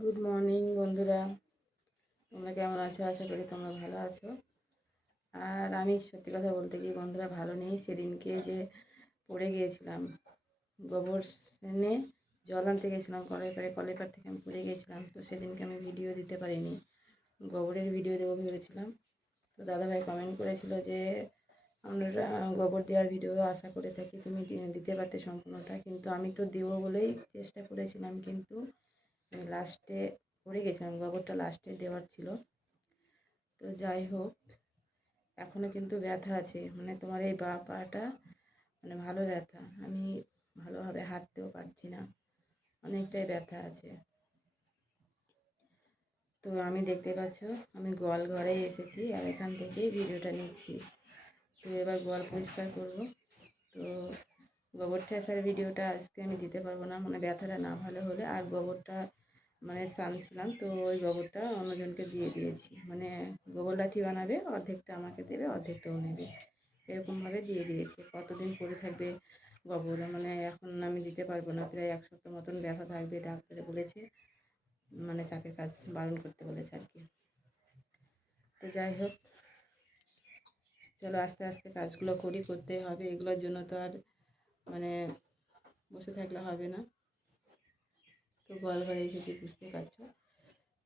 Good morning বন্ধুরা, তোমরা কেমন আছো? আশা করি তোমরা ভালো আছো। আর আমি সত্যি কথা বলতে কি বন্ধুরা, ভালো নেই। সেদিনকে যে পড়ে গিয়েছিলাম, গোবর সেনে জল আনতে গেছিলাম কলের পাড় থেকে আমি পড়ে গিয়েছিলাম। তো সেদিনকে আমি ভিডিও দিতে পারিনি, গোবরের ভিডিও দেবো ভেবেছিলাম। তো দাদাভাই কমেন্ট করেছিল যে আমরা গোবর দেওয়ার ভিডিও আশা করে থাকি, তুমি দিতে পারতে সম্পূর্ণটা। কিন্তু আমি তো দেবো বলেই চেষ্টা করেছিলাম, কিন্তু লাস্টে পড়ে গেছিলাম, গোবরটা লাস্টে দেওয়ার ছিল। তো যাই হোক, এখনও কিন্তু ব্যথা আছে, মানে তোমার এই বাঁ পাটা মানে ভালো ব্যথা, আমি ভালোভাবে হাঁটতেও পারছি না, অনেকটাই ব্যথা আছে। তো আমি দেখতে পাচ্ছ আমি গোয়াল ঘরে এসেছি আর এখান থেকেই ভিডিওটা নিচ্ছি। তো এবার গোয়াল পরিষ্কার করব। তো গোবর ঠেসার ভিডিওটা আজকে আমি দিতে পারবো না, মানে ব্যথাটা না ভালো হলে। আর গোবরটা মানে সানছিলাম, তো ওই গোবরটা অন্যজনকে দিয়ে দিয়েছি, মানে গোবর লাঠি বানাবে, অর্ধেকটা আমাকে দেবে, অর্ধেকটাও নেবে, এরকমভাবে দিয়ে দিয়েছি। কতদিন পরে থাকবে গোবর, মানে এখন আমি দিতে পারবো না, প্রায় 1 সপ্তাহ মতন ব্যথা থাকবে, ডাক্তারে বলেছে, মানে চাপের কাজ বারণ করতে বলেছে আর কি। তো যাই হোক, চলো আস্তে আস্তে কাজগুলো করতে হবে, এগুলোর জন্য তো আর মানে বসে থাকলে হবে না। তো গোয়াল ঘরে এসেছি, বুঝতে পারছো।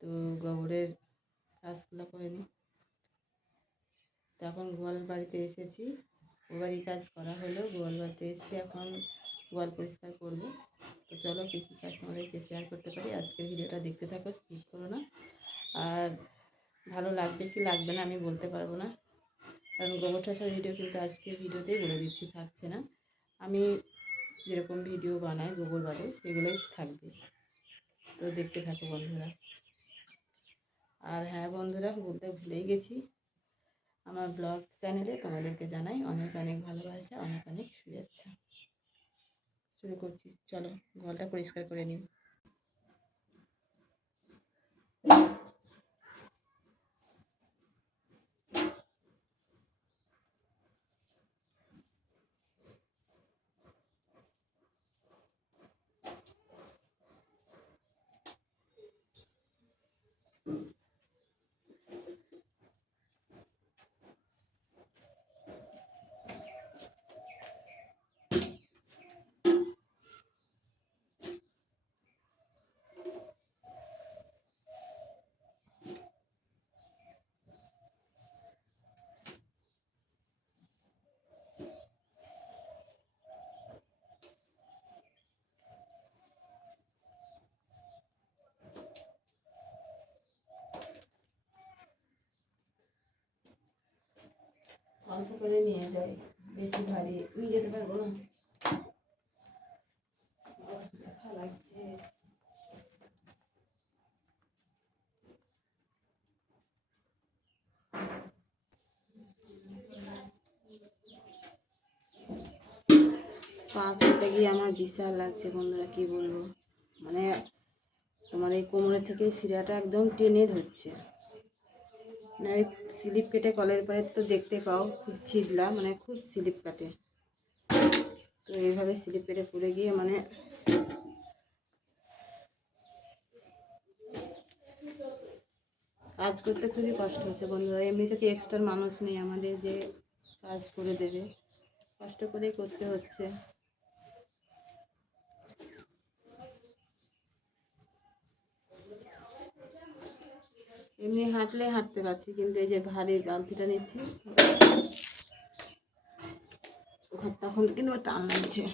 তো গোবরের কাজগুলো করে নিই। তখন গোয়াল বাড়িতে এসেছি, ও বাড়ির কাজ করা হলো, গোয়াল বাড়িতে এসেছি, এখন গোয়াল পরিষ্কার করব। তো চলো কী কী কাজ তোমাদেরকে শেয়ার করতে পারি, আজকের ভিডিওটা দেখতে থাকো, স্কিপ করো না। আর ভালো লাগবে কি লাগবে না আমি বলতে পারবো না, কারণ গোবর ঠাসার ভিডিও কিন্তু আজকে ভিডিওতেই বলে দিচ্ছি, থাকছে না। আমি যেরকম ভিডিও বানাই গোবর বাড়ি সেগুলোই থাকবে। তো দেখতে থাকো বন্ধুরা। আর হ্যাঁ বন্ধুরা, বলতে ভুলেই গেছি, আমার ব্লগ চ্যানেলে তোমাদেরকে জানাই অনেক অনেক ভালোবাসা, অনেক অনেক শুভেচ্ছা। শুরু করছি, চলো ঘরটা পরিষ্কার করে নিই। অল্প করে নিয়ে যাই, বেশি ভারী নিয়ে যেতে পারবো না, ব্যথা লাগছে। পা করতে গিয়ে আমার বিশাল লাগছে বন্ধুরা, কি বলবো, মানে তোমার এই কোমরের থেকে শিরাটা একদম টেনে ধরছে। মানে ওই স্লিপ কেটে কলের পাড়ে তো দেখতে পাও, খুব ছিদলা, মানে খুব স্লিপ কাটে। তো এইভাবে স্লিপ কেটে পড়ে গিয়ে মানে কাজ করতে খুবই কষ্ট হচ্ছে বন্ধুরা। এমনি থেকে এক্সট্রা মানুষ নেই আমাদের যে কাজ করে দেবে, কষ্ট করেই করতে হচ্ছে। এমনি হাঁটলে হাঁটতে পারছি, কিন্তু এই যে ভারী বালতিটা নিচ্ছি ওখানে তখন কিন্তু টান লাগছে।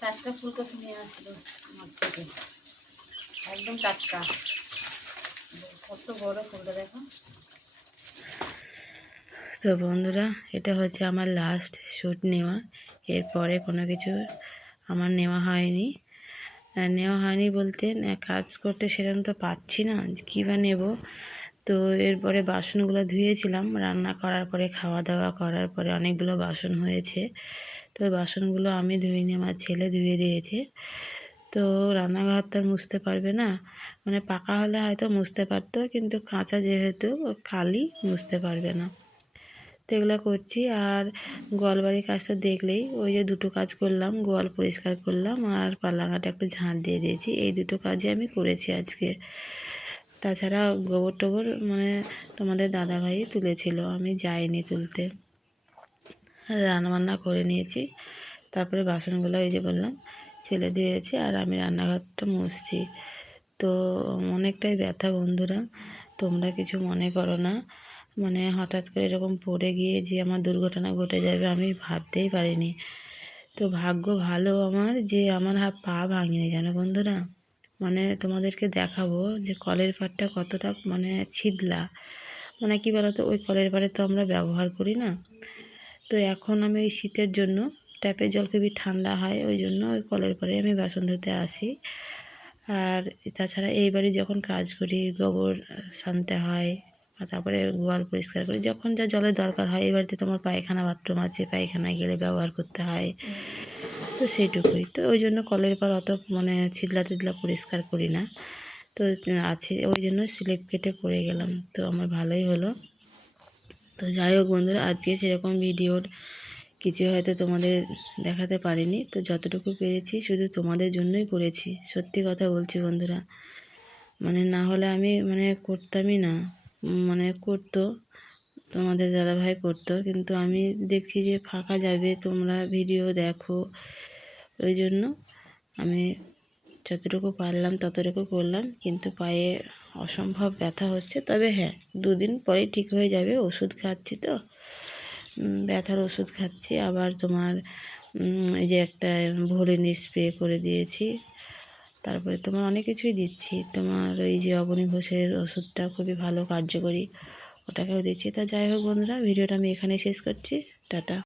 টাটকা ফুলকপি নিয়ে আসলো মাঠ থেকে, একদম টাটকা। কত বড় ফুলটা দেখো। তো বন্ধুরা, এটা হচ্ছে আমার লাস্ট শ্যুট নেওয়া। এরপরে কোনো কিছু আমার নেওয়া হয়নি বলতে কাজ করতে সেরকম তো পাচ্ছি না, কী বা নেব। তো এরপরে বাসনগুলো ধুয়েছিলাম রান্না করার পরে, খাওয়া দাওয়া করার পরে অনেকগুলো বাসন হয়েছে। তো বাসনগুলো আমি ধুইনি, আমার ছেলে ধুয়ে দিয়েছে। তো রান্নাঘর তো আর মুছতে পারবে না, মানে পাকা হলে হয়তো মুছতে পারতো, কিন্তু কাঁচা যেহেতু কালি মুছতে পারবে না। তো এগুলো করছি। আর গোয়ালবাড়ির কাজটা দেখলেই, ওই যে দুটো কাজ করলাম, গোয়াল পরিষ্কার করলাম আর পাল্লাঘাটে একটু ঝাঁট দিয়ে দিয়েছি, এই দুটো কাজই আমি করেছি আজকে। তাছাড়া গোবর টোবর মানে তোমাদের দাদাভাই তুলেছিল, আমি যাইনি তুলতে। রান্নাবান্না করে নিয়েছি, তারপরে বাসনগুলো এই যে বললাম ছেলে দিয়েছে, আর আমি রান্নাঘরটা মুছছি। তো অনেকটাই ব্যথা বন্ধুরা, তোমরা কিছু মনে করো না। মানে হঠাৎ করে এরকম পড়ে গিয়ে যে আমার দুর্ঘটনা ঘটে যাবে আমি ভাবতেই পারিনি। তো ভাগ্য ভালো আমার যে আমার পা ভাঙেনি জানো বন্ধুরা। মানে তোমাদেরকে দেখাবো যে কলের পাড়টা কতটা মানে ছিদলা। মানে কী বলতো, ওই কলের পাড়ে তো আমরা ব্যবহার করি না। তো এখন আমি ওই শীতের জন্য ট্যাপের জল খুবই ঠান্ডা হয়, ওই জন্য ওই কলের পাড়ে আমি বাসন ধুতে আসি। আর তাছাড়া এই বাড়ি যখন কাজ করি গোবর সানতে হয়, আর তারপরে গোয়াল পরিষ্কার করি, যখন যা জলের দরকার হয়। এই বাড়িতে তোমার পায়খানা বাথরুম আছে, পায়খানায় গেলে ব্যবহার করতে হয়, তো সেইটুকুই। তো ওই জন্য কলের পাড় অত মানে ছিদলা টিদলা পরিষ্কার করি না। তো আছে ওই জন্য স্লিপ কেটে পড়ে গেলাম, তো আমার ভালোই হলো। তো যাই হোক বন্ধুরা, আজকে সেরকম ভিডিওর কিছু হয়তো তোমাদের দেখাতে পারিনি, তো যতটুকু পেরেছি শুধু তোমাদের জন্যই করেছি। সত্যি কথা বলছি বন্ধুরা, মানে না হলে আমি মানে করতামই না। মানে করতো তোমাদের দাদাভাই করতো, কিন্তু আমি দেখছি যে ফাঁকা যাবে, তোমরা ভিডিও দেখো, ওই জন্য আমি যতটুকু পারলাম ততটুকু করলাম। কিন্তু পায়ে অসম্ভব ব্যথা হচ্ছে, তবে হ্যাঁ 2 দিন পরেই ঠিক হয়ে যাবে। ওষুধ খাচ্ছি তো, ব্যথার ওষুধ খাচ্ছি। আবার তোমার এই যে একটা ভোলিনি স্প্রে করে দিয়েছি, তারপরে তোমার অনেক কিছুই দিচ্ছি। তোমার ওই যে অবনী ঘোষের ওষুধটা খুবই ভালো কার্যকরী, ওটাকেও দিচ্ছি। তো যাই হোক বন্ধুরা, ভিডিওটা আমি এখানেই শেষ করছি। টাটা।